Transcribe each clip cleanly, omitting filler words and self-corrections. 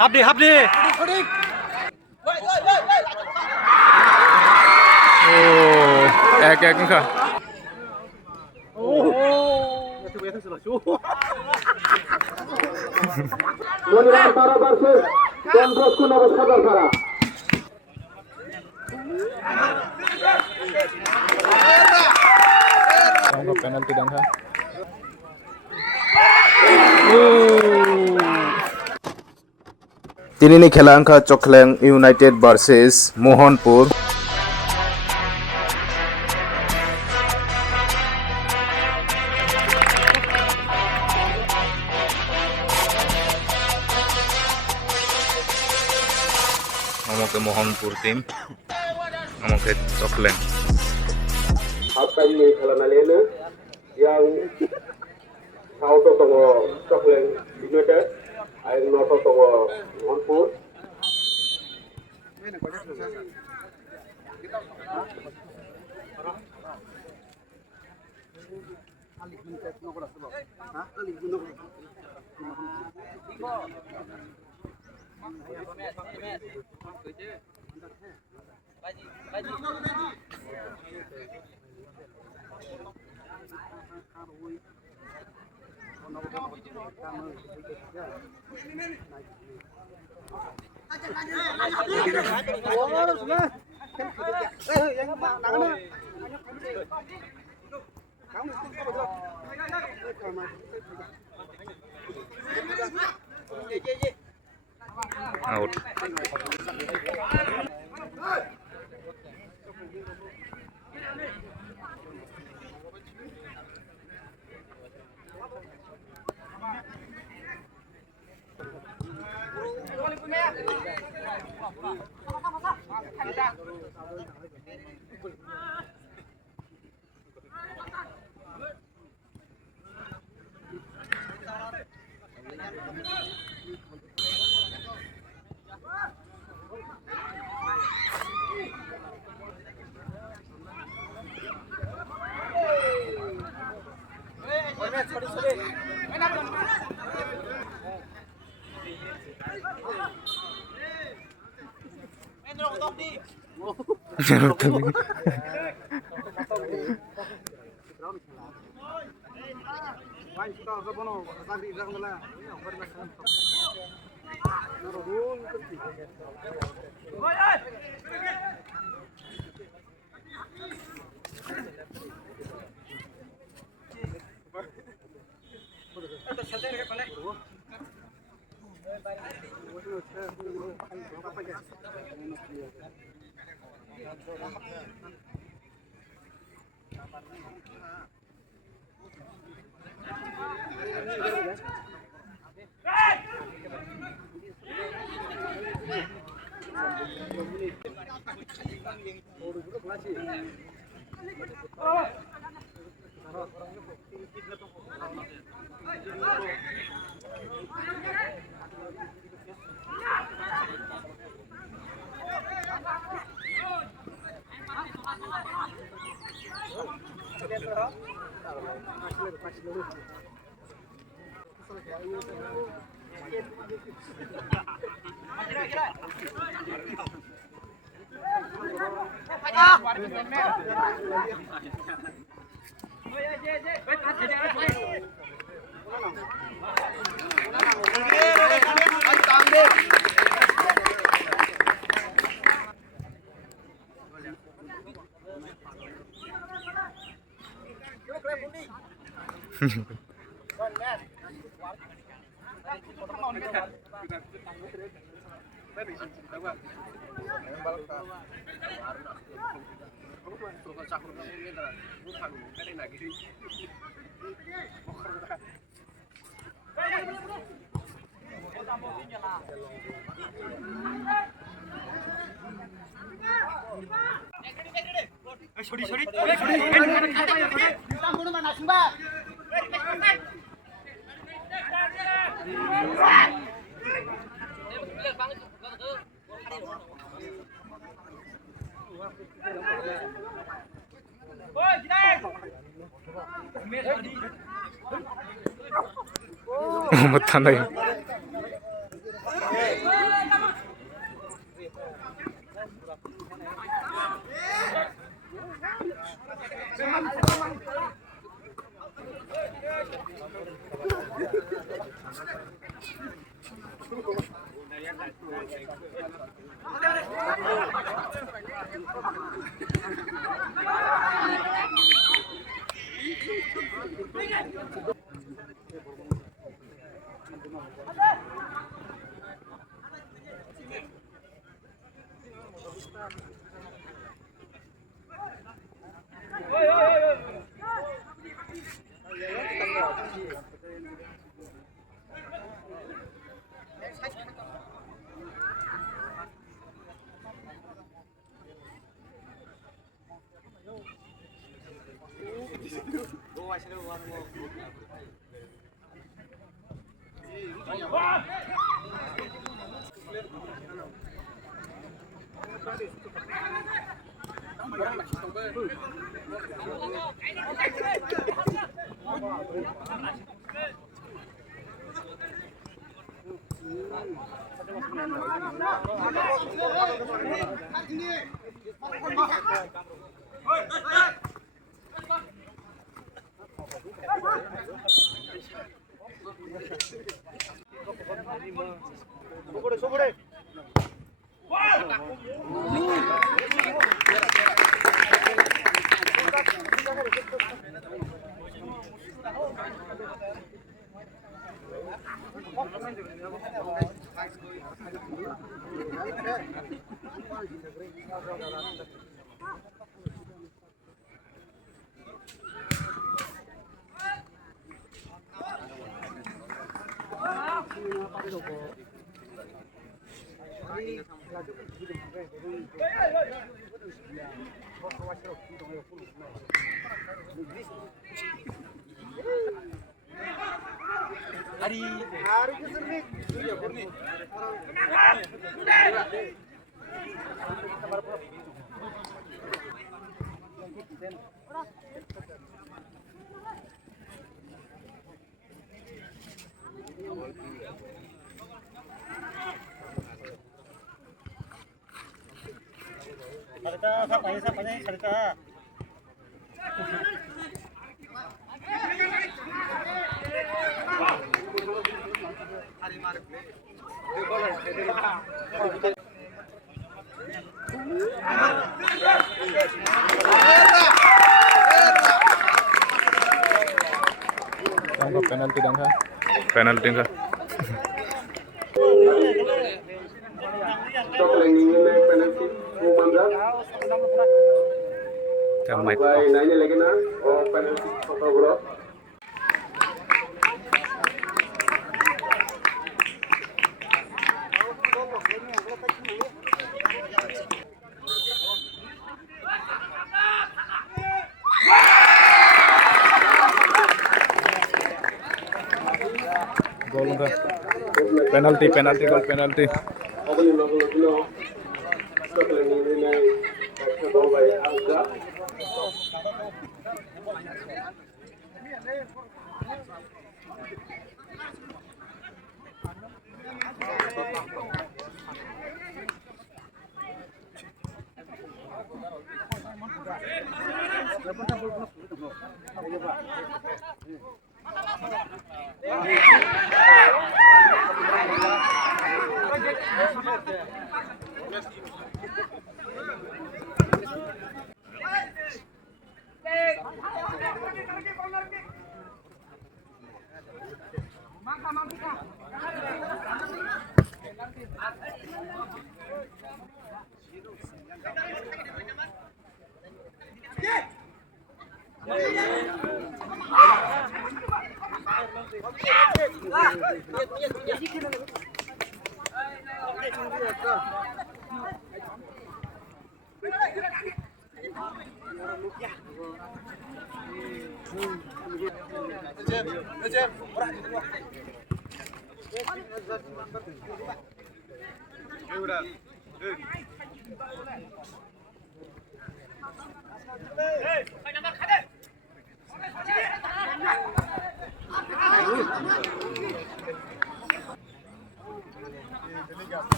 Half দে ও এক এক খা মনিরাম তারা ভার্সেস ডন বস্কো নবসাগর তারা পেনাল্টি দেখা Tinini Khelangkha Chokhleng United versus Mohanpur. আমাকে মোহনপুর টিম আমাকে চকলেন Apa ini kalau nalena yang sauto tongo Chokhleng United, air noto tongo Mohanpur. Out Mathanay. penalti dan kah? Penalti kah? Coklen ingin naik penalti Mumanda. Kamait. Baik, nanya lagi na. Oh, penalti photograph. Gol kah? Penalti gol penalti. Apa ni lo? Coklen ingin naik. Coba baik angka.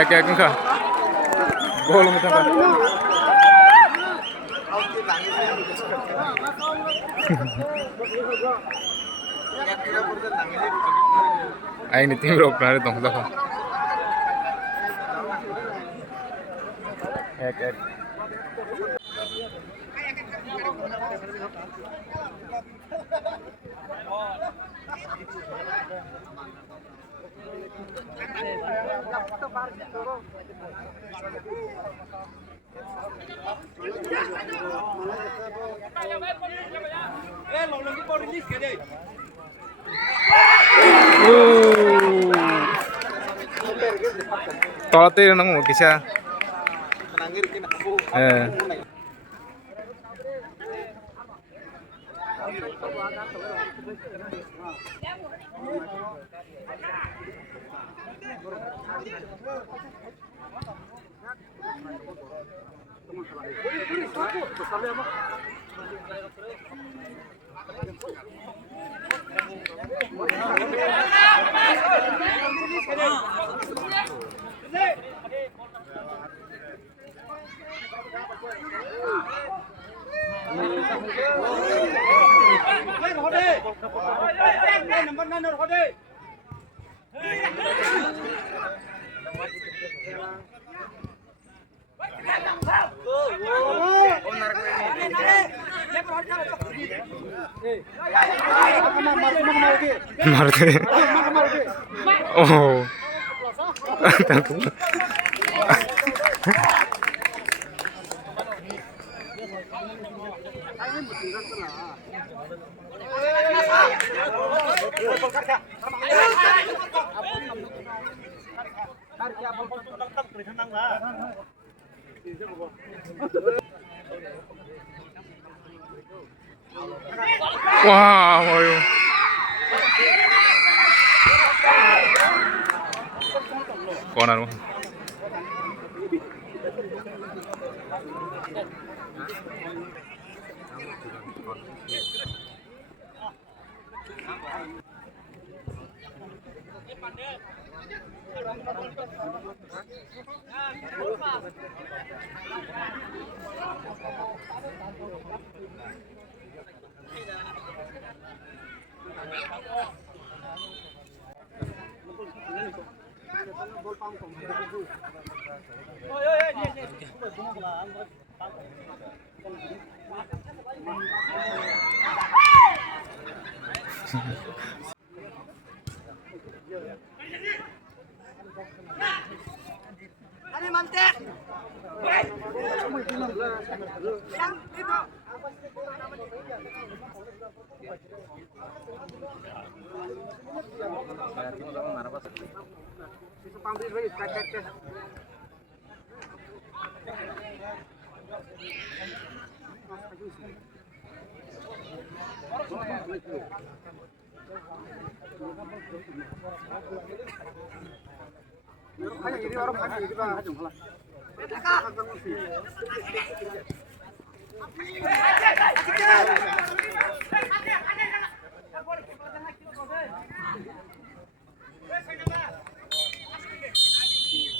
এক এক খা গোল মতো খা Ay, ni timbro, claro, dong dong. Ek. Tolate nang mo kisah. Marte. Oh. Wah, moyo. Corner mo.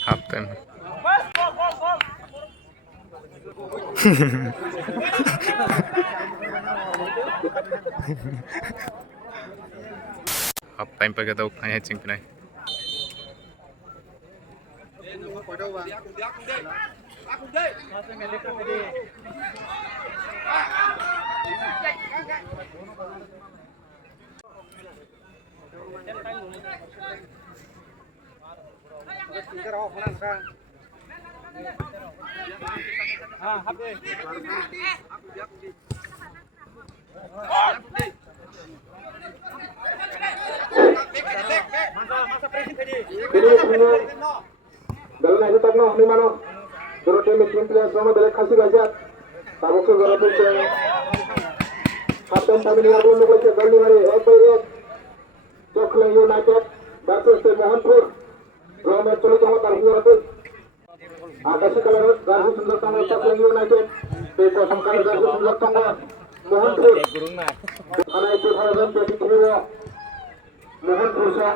Half time. Half time पर गया खाई चिंग पिनाय dalam itu tak ni mana, kalau tim mesin player sama balik kasih gajah, tahu ke kalau tu saya, kapten kami ni ada orang macam kali hari, FIF, Choklang United, versus Mohanpur, Roma colo colo taruh orang tu, akasi kalau garus sundar tangga Choklang United, teko sangkar garus sundar tangga Mohanpur, karena itu harus jadi kira Mohanpur sah.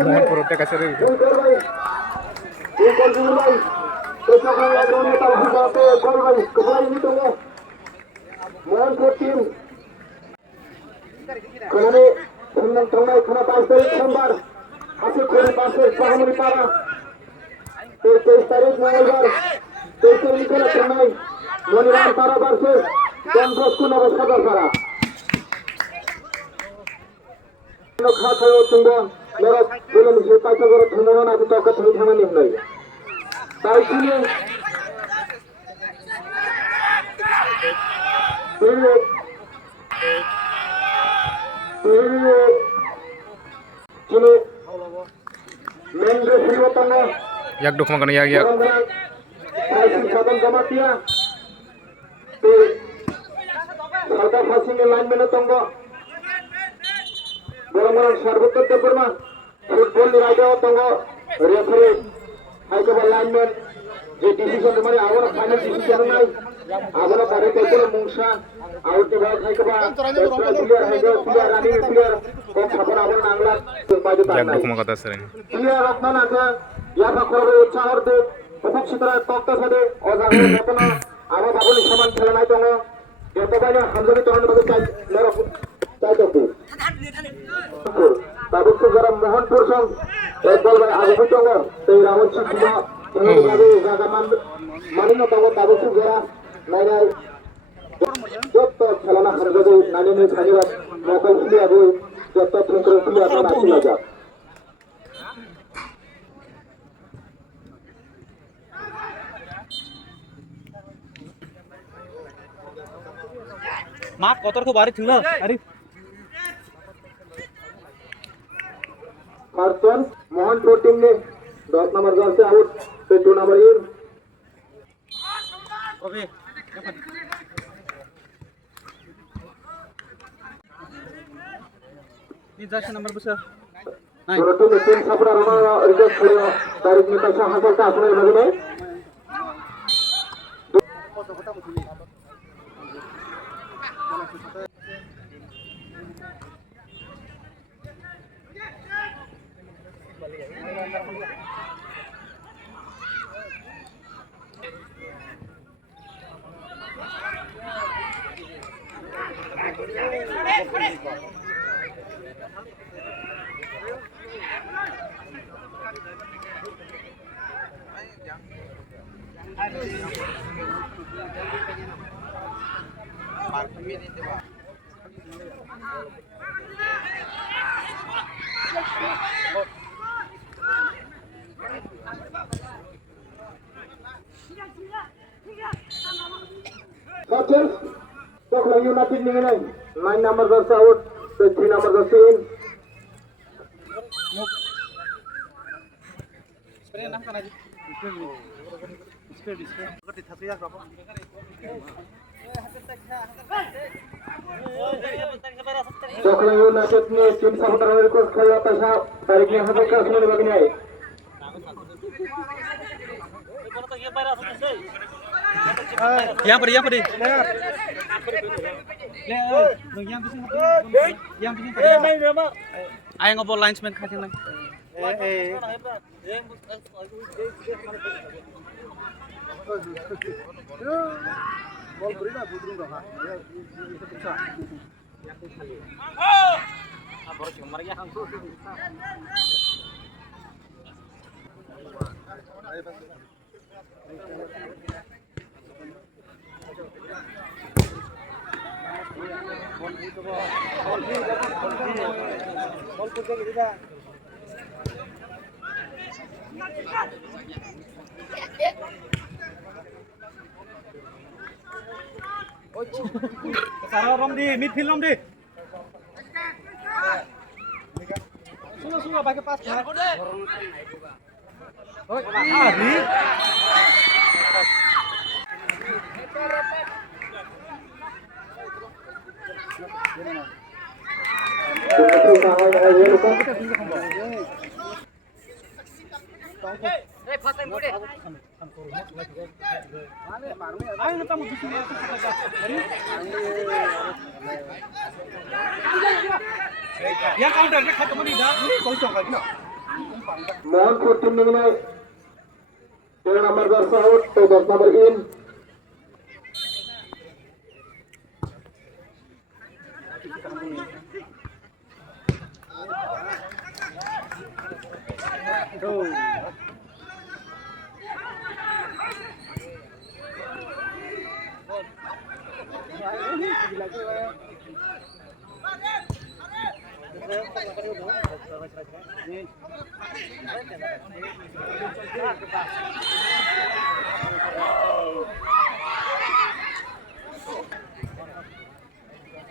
Mohanpur होते कैसे रही Mohanpur team खनाने खनन तंगनाय खना 5 तारिख सोमवार आसे खोरी पासे साहमरी पारा 23 तारिख मंगलवार 23 तारिख को तंगनाय मनिराम पारा versus Congress ku nabas kabar para. Nok khayo tunggu, meras belum siapa sahaja tunggu na kita kat tunggu thana ni hulai. Tai sini, sini, mendre sini tangga. yak duk makan yak. Tai sini sadan jamatia. सरकार फांसी में line में न तंगो बरमरन सर्वोत्तर तेपरमा football निराजा तंगो referee high के line में जे decision तुम्हारे our final decision नहीं our बारे तेरे मुंगसा आउट के बाद हाई के बाद प्लेयर है जो प्लेयर रानी प्लेयर को छपर आवर नांगला बाजू ताना yak duk makan tas रहे प्लेयर रत्न नाचा या फकरे उत्साह दे उपक क्षेत्र तख्त सदे और जागे रत्न आवर बाबुनी समान खेलना तंगो Jatuhnya Hamzani tahun baru cai tu. Tapi sekarang Mohanpur sang, ekor agu pucungo, terawat cikgu, terawat lagi jagaman, mana nak tahu tapi sekarang, naya, jotta celana Hamzani, nani ni cakap, mokal sini agu, jotta tengkar sini agu nasi aja. माफ Qatar को बारी थिंगला अरे Carson Mohanpur team ने 10 number गोल से out पे 2 number in okay ये 10 number बस Surat itu mesin sabra roma request kalian tarik Natasha hasil tak sunai lagi ni. Coaches, Choklang United ni ni 9 number verse out, 3 number verse in. Spray नाम का ना जी spray करते थक जा बाबा Choklang United ni tim supporter request kalian pasal tariknya hasil tak sunai lagi ni. यहाँ पर ले यहाँ पीछे आएंगे बॉल लाइन्समैन खाते हैं Sarah rom di, midfield rom di. Sudah pakai pas. Oh, Ari. Yang counter nya khatm nahi dah. Koi chonga gila. Mohanpur team ने 13 number Jersey out तो 10 number in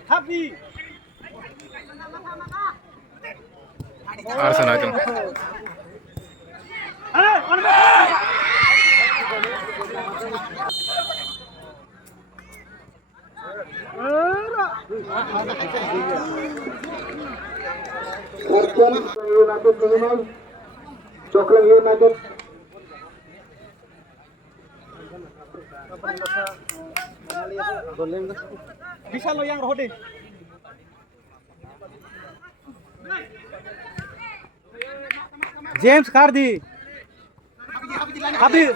Happy. Arsenal itu. United Minimum Choklang United Bisa lo yang roh deh. James Cardi. Habis.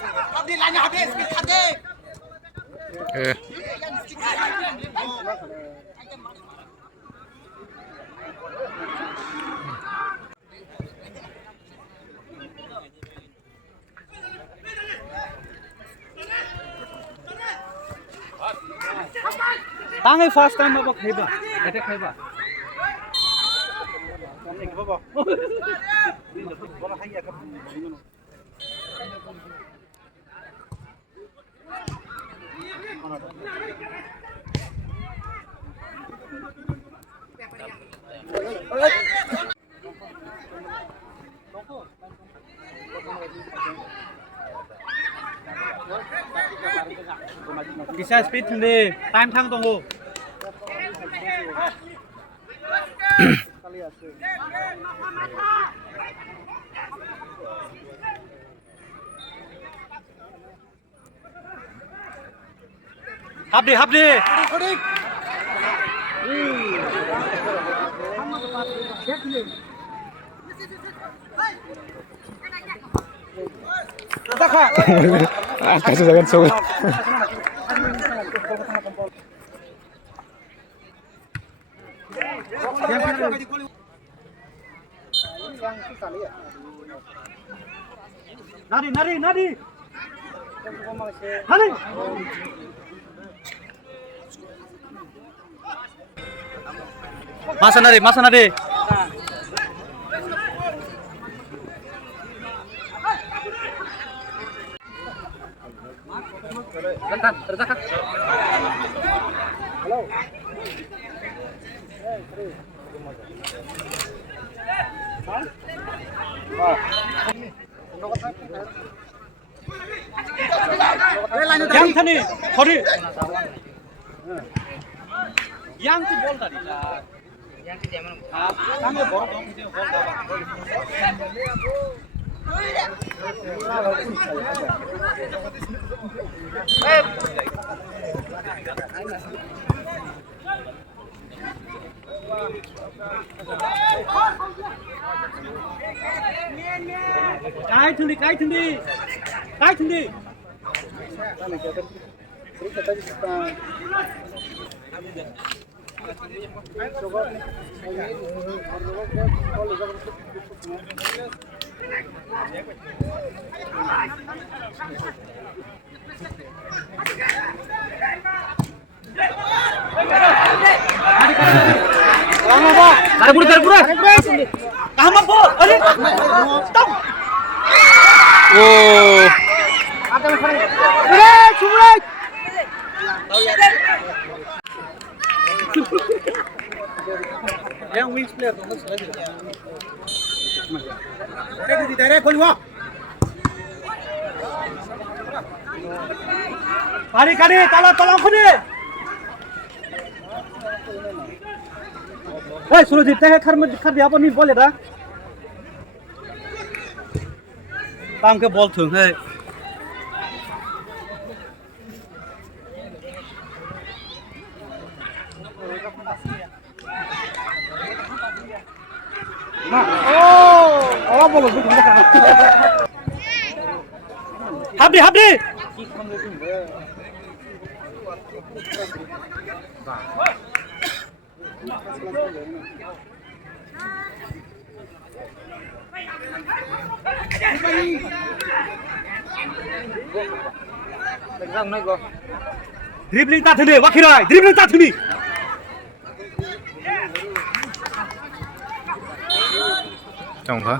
Tangai first time apa khaiba? Ada khaiba. Ini apa bang? Bola khaya kan? Bisa speed nih, time thang tunggu. Habdi. Kasih jangan sulit. Nari. Masa nari. Terdekat. Halo. Yang tadi, sorry. Yang tu bol tadi. Yang tu dia mana? Kami borok dong, dia bol dah. 가이튼디. 가라. 한번 보. 아니. 딱. 오. 그래, 주문해. Yang wings player tu masuk lagi. Kita di daerah keluar. Kari, tolong kuni. Hey, Surajit, teh khar dia apa ni boleh dah? Tam ke ball thung hai. Oh, bolu. Habdi. Dribbling tak thuni, wakirai. Dribbling tak thuni. Chồng hả?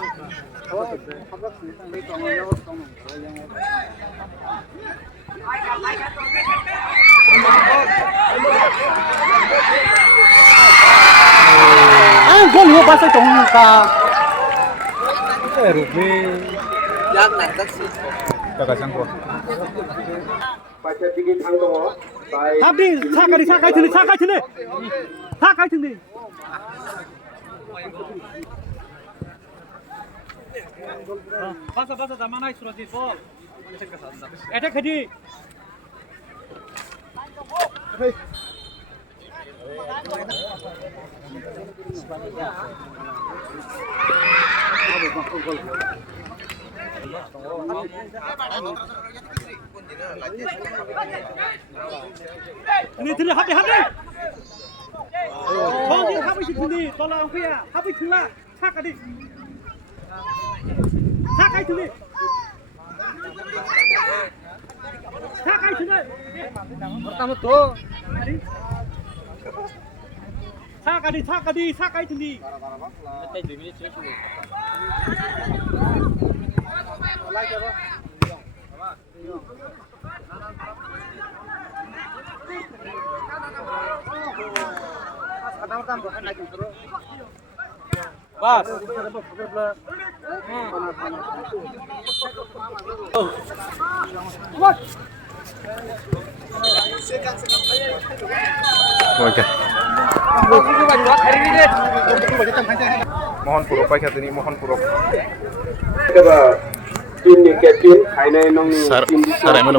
Gol lúa pasal tong ka. Rubi. Yang nak taksi. Kakak sangko. Baca tinggi thang dong. Habdi, sakai thuni. Basa zaman naik Surajit ball. Attack hadi. Ini thuni habdi. Bagi habdi thuni, tolong dia. Habdi thula, sakai thuni. Sakai thuni. Pertama tu. Sakai thuni. Bas. Oke. Mohon puruk Pak ini mohon puruk. Coba tim ni captain, aina nong Sar- tim Sar- ni